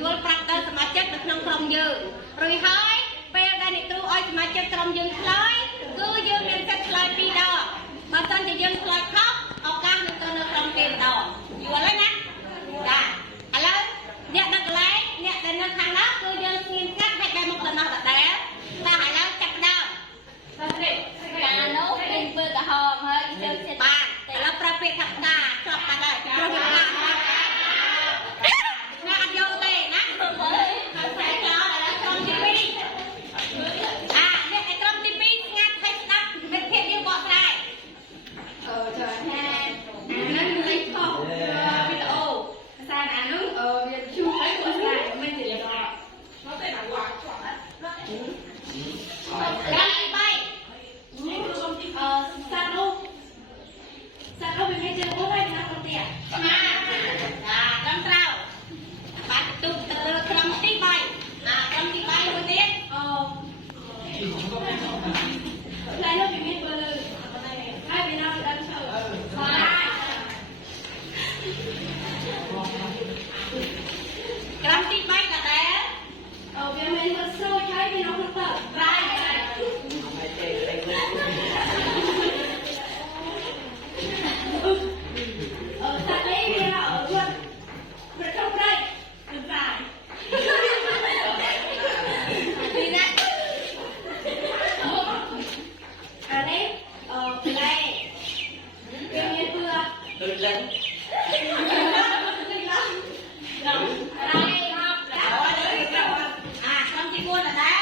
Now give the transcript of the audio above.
យល់ប្រាប់ដល់សមាជិកនៅក្នុងក្រុមយើងរួចហើយពេលដែលអ្នកគ្រូឲ្យសមាជិកក្រុមយើងឆ្លើយគឺយើងមានសិទ្ធិឆ្លើយ2ដងបើសិនជាយើងឆ្លើយខុសឱកាសនឹងទៅនៅក្រុមគេម្ដងយល់ហើយណាចាឥឡូវអ្នកនៅកន្លែងអ្នកដែលនៅខាងនោះគឺយើងស្ងៀមស្ងាត់ហើយដែលមកទៅនោះដដែលតែឥឡូវចាប់ដើមកាលនោះពេញពើក្រហមហើយយើងជិះបានតែឥឡូវប្រើពាក្យថាផ្កាជាប់បានហើយព្រោះវាផ្កាអ្នកអត់យកទេណាហើយខ្សែចោលឥឡូវក្រុមទី2អ្នកឯក្រុមទី2ស្ងាត់ហើយស្ដាប់មិត្តភក្តិយើងបកស្រាយtrời ha nó lấy khóc video sao là nó việc chưa thấy của sai mình thì là nó sẽ là quả cái bay sao đâu mình hay chơi bố bay nào con tiền con trâu bắt tụt từ trong tí bay trong tí bay luôn tiếp lại nó bị biết bơ lư hai bên nào đang chờ Kram tí bay cả té vì mình thật sôi cháy vì nó thật tở Rai thật lấy vì là ở luôn Rồi trong đây Được dài Vì nè đấy đây Vì nhiên vừa Được lên con chị mua là đá